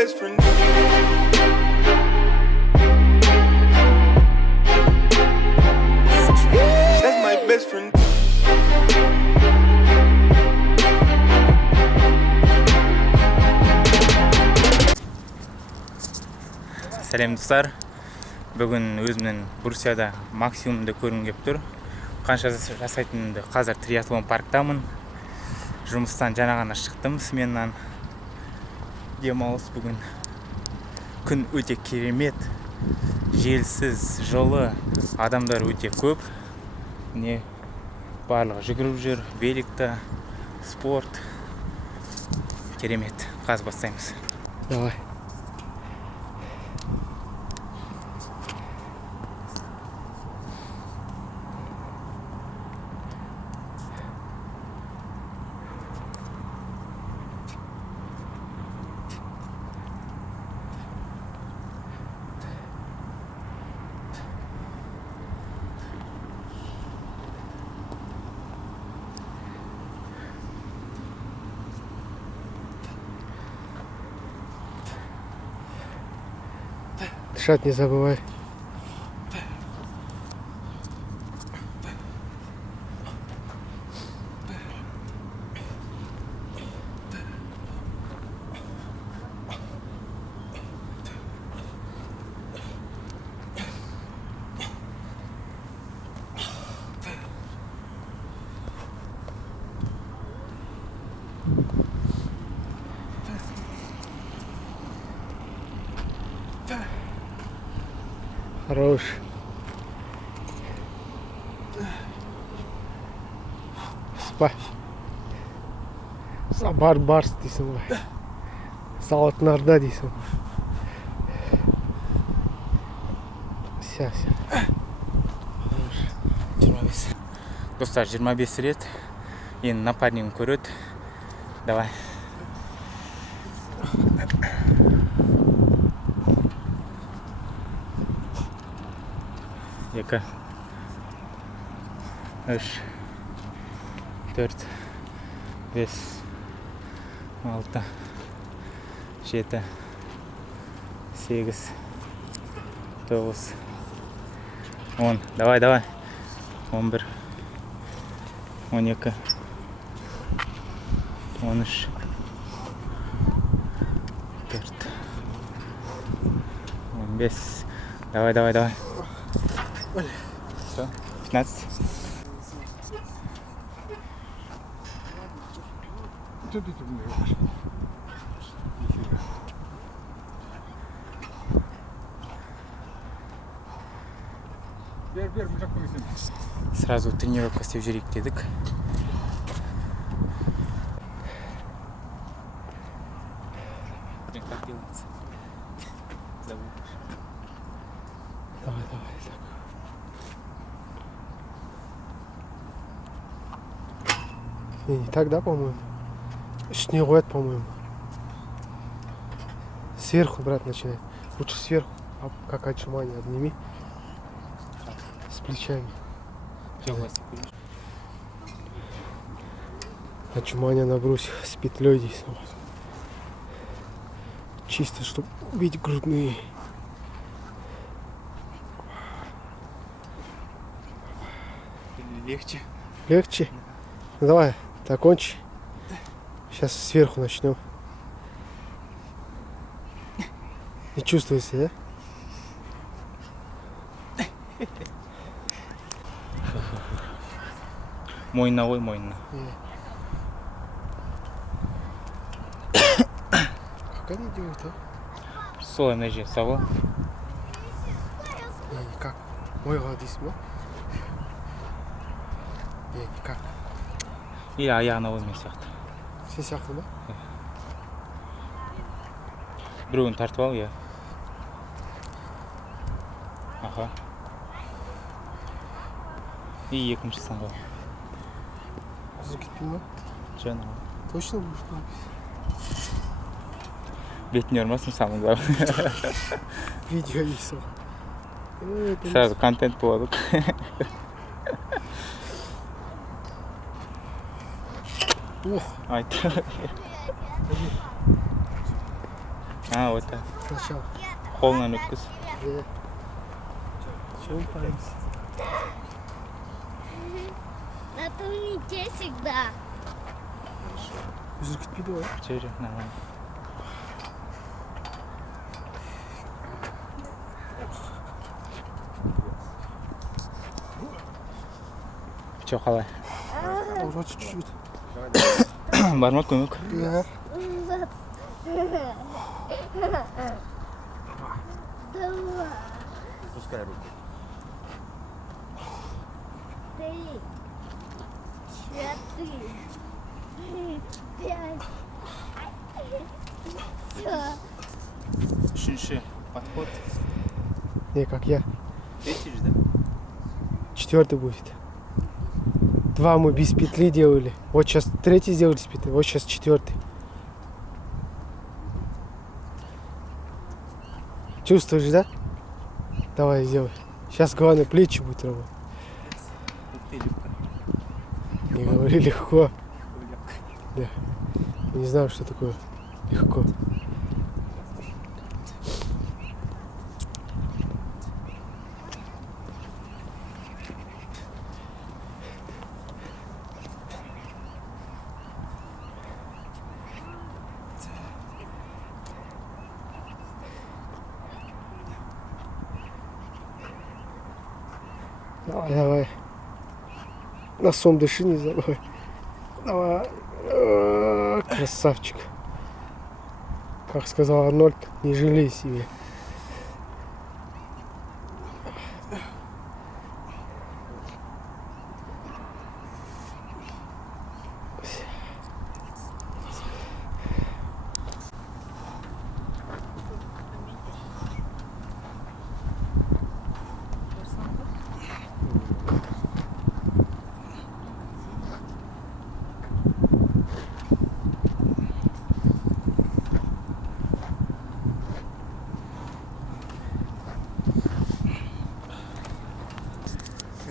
best friend. That's my best friend. Сәлем достар. Бүгін өзімнің Бурсияда максимумды көргім келіп тұр. Қанша жасайтынымды қазір триатлон парктамын. Жұмыстан жаңа ғана шықтым сменнан. Демалыс бүгін. Күн өте керемет. Желсіз, жолы, адамдар өте көп. Не барлығы жүгіріп жүр, великта, спорт. Керемет. Қазір бастаймыз. Давай. Дышать не забывай. Хорош. Спа. Барс дейсің ғой. Сауытнарда дейсің. Ся. 25. Достар, 25 рет. Енді напарнигім көреді. Давай. Екі, үш, төрт, бес, алты, жеті, сегіз, тоғыз, 10. Давай. 11, 12, 13, 14, 15. Давай. Все, 15. Сразу тренировка істеп жүрейік дедік. Давай. Не так, да, по-моему? Үстіне қояды, по-моему. Сверху, брат, начинай. Лучше сверху, как отжимание, обними. С плечами. Отжимание на брусьях с петлей здесь. Чисто, чтобы убить грудные. Легче? Ну, давай, закончи. Сейчас сверху начнем. Не чувствуется, да? Мойнына ғой, мойнына. Как они делают, а? Солай мына жер, сау. Как? Ойға дейсің ба? Как? И аяғына оймен сияқты. Сен сияқты ба? Біреуін тартып ал, Аха. И екіншісін ғой. Қазір кетпей ма? Жаңа. Точно будешь написать? Бетіне ұрмасын, самый главный. Видео есть. Сразу контент болады. Ох, Айт. А, вот так. Сначала. Қолынан өткіз. Да. Чем паримся? На турнике всегда. Üzülkütmedi o. Жүр, нормально. Че, қалай? Уже чуть-чуть. Бар ма көмек? Да. Два, Пускай руку. три, четыре, пять. Все. Үшінші подход. Не, как я. Третий же, да? Четвертый будет. Два мы без петли делали. Вот сейчас третий сделали с петли. Вот сейчас четвертый. Чувствуешь, да? Давай сделай. Сейчас главное плечи будет работать. Ух ты, легко. Не говори легко. Да. Не знаю, что такое легко. Давай, давай. Носом дыши, не забывай. Давай. Красавчик. Как сказал Арнольд, не жалей себе.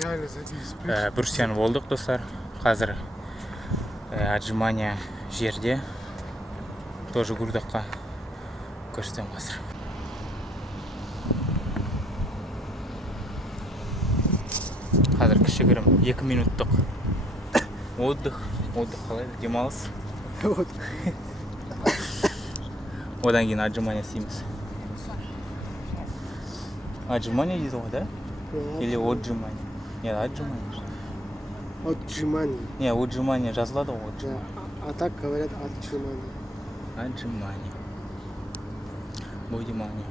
Реально задействуй. Бүрсен болдық, достар. Қазір отжимания жерде. Тоже грудаққа көрсетем қазір. Қазір кішігірім 2 минуттық отдых қалай, демалыс. Вот. Одан кейін отжимания істейміз. Отжимания дейді ғой, да? Или отжимания? Нет, отжимания. Отжимание. Не, отжимания жазылады ғой, Да. отжимания. А так говорят отжимание. Отжимания. Бодимания.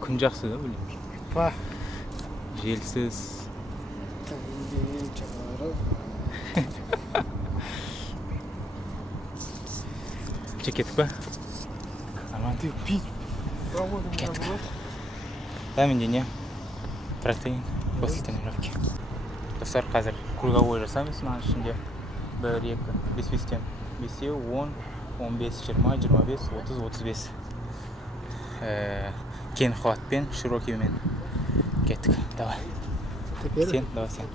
Күн жақсы, да, білем? Па. Желсіз. Чекеттік па? Нормально. Ты пить проводом не забывай. Да, менде не? Протеин после тренировки. Достар, қазір круговой жасаймыз мына ішінде. 1, 2, 5-5-тен. 5, 10, 15, 20, 25, 30, 35. Кен хватпен, широкиймен кеттік. Давай. Ты первый? Сен, давай сен.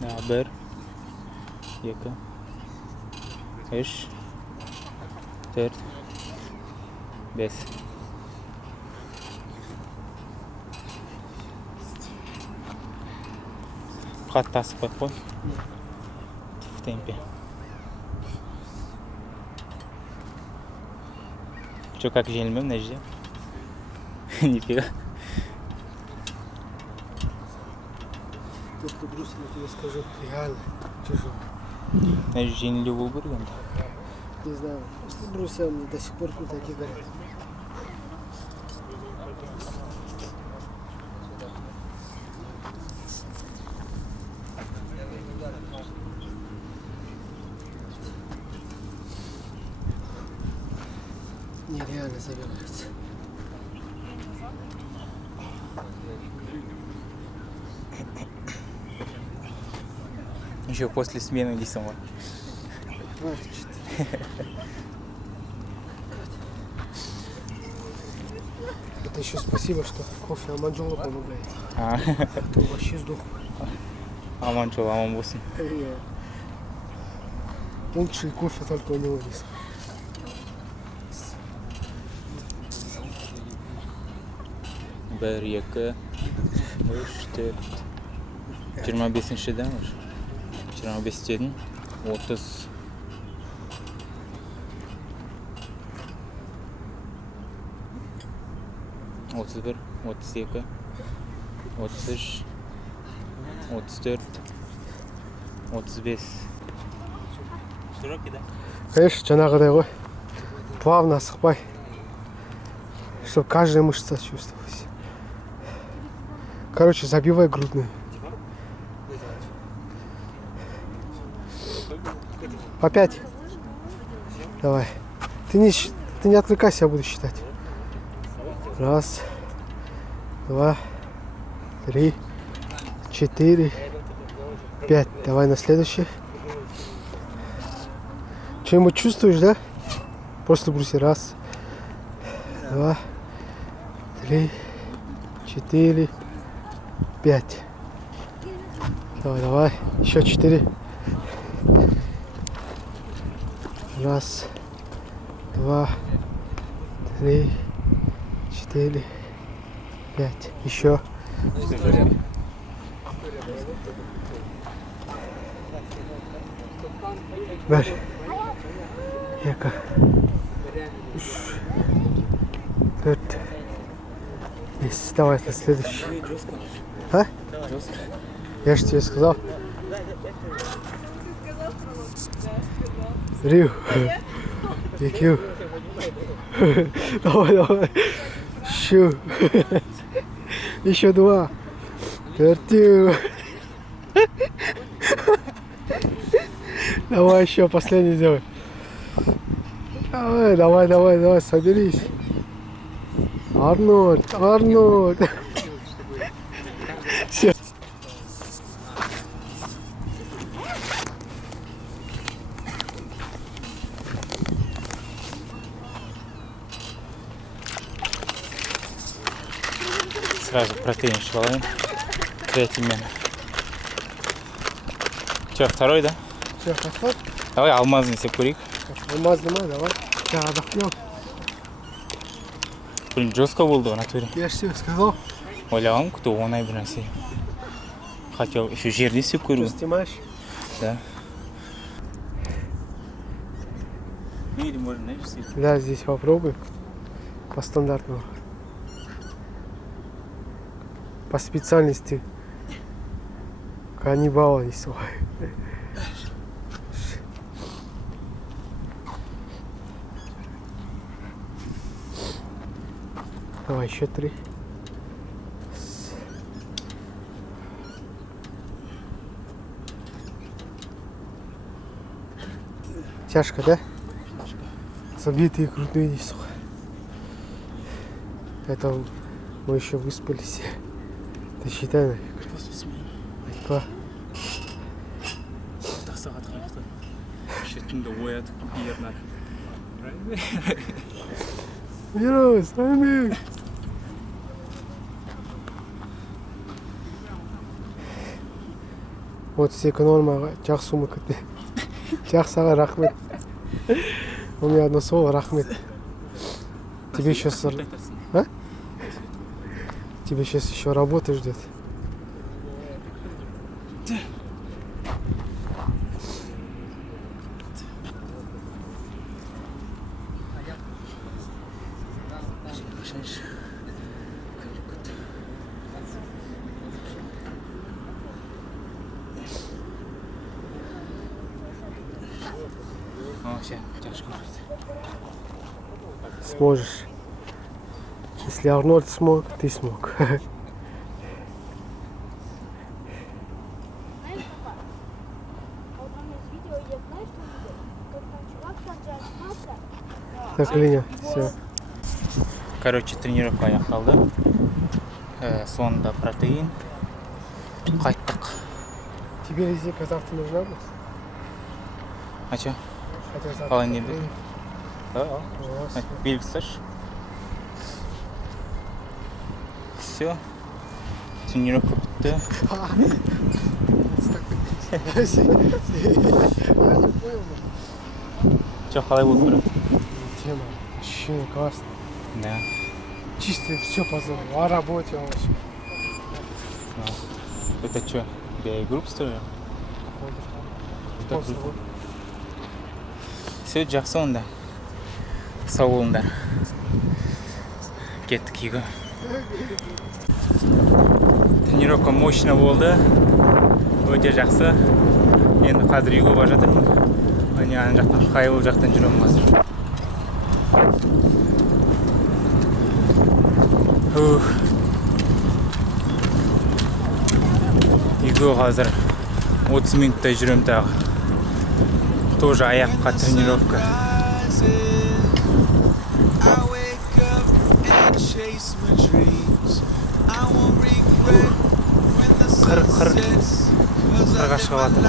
Да, 1, 2, 3, 4, 5. Қатты асып қойып қой. В темпе. Че, как жеңілме мына жерде? Нифига. Только брус, я тебе скажу, реально тяжело. Мына жерде жеңілдеу болу керек енді. Не знаю, после бруса мне до сих пор куда-то горят. Нереально забивается. Еще после смены дейсің ғой. Это еще спасибо, что кофе Аманжола помогает. А, Ты вообще сдох. аман жол, аман болсын. Лучший кофе только у него есть. Bir, iki, üç, dört. 25-den var. 25-den 30. 31, 32, 33, 34, 35. Широкий, да? Конечно, жаңағыдай ғой. Плавно асықпай. Чтобы каждая мышца чувствовалась. Короче, забивай грудную. По 5. Давай. Ты не отвлекайся, я буду считать. 1, 2, 3, 4, 5. Давай на следующий. Что-нибудь чувствуешь, да? Просто бруси. 1, 2, 3, 4, 5. Давай. Еще 4. 1, 2, 3, 4, 5. Еще. Ver. Яка. 4. Есть. Давай на следующий. А? Я же тебе сказал. Рю. Якю. Давай. Щу. Еще 2. Вертю. Давай еще последний сделай. Давай, соберись. Арнольд. Все. Сразу протеин швалаем. Креатин. Че, второй, да? Все, хорошо? Давай алмазный секурик. Алмазный, давай. Сейчас отдохнем. Блин, жестко болды в натуре. Я же тебе сказал. Ойлағам күту оңай бір нәрсе. Хотел еще жерде істеп Ты көру. снимаешь? Да. Или можно, знаешь, Да, здесь попробуй. По стандартному. По специальности. Каннибала не свой. Давай еще 3. Тяжко, да? Забитые грудные не сухо. Это мы еще выспались. Ты считай, наверное. По. Вирус, нами. Вот сек нормаға жақсы үміт. Жақсыға рахмет. У меня одно слово рахмет. Тебе сейчас... А? Тебе сейчас еще работа ждет. Все, тяжко. Сможешь. Если Арнольд смог, ты смог. Знаешь, папа, а вот там есть видео, я знаю, что видел? Как там чувак сам занимался. Так, Леня, все. Короче, тренировка аяқталды. Соңында протеин. Қайттық. Тебе резинка завтра нужна будет? А че? Хотя завтра... Қалай не білдің? Да, О, белгі ұсташы. все. Тренировка бітті. Я не понял. Че, қалай болып тұрады? Тема. Ощущение классно. Да. Чисто все позор. О работе вообще. Это что, групп строил? Все, жақсы онда. Сау болыңдар. Кеттік үйге. Тренировка мощно болды. Өте жақсы. Енді қазір үйге бара жатырмын. Міне ана жақтан Қайыл жақтан жүремін қазір. Үйге қазір 30 минуттай жүремін тағы. Тоже аяққа тренировка. Қырға шығып жатыр.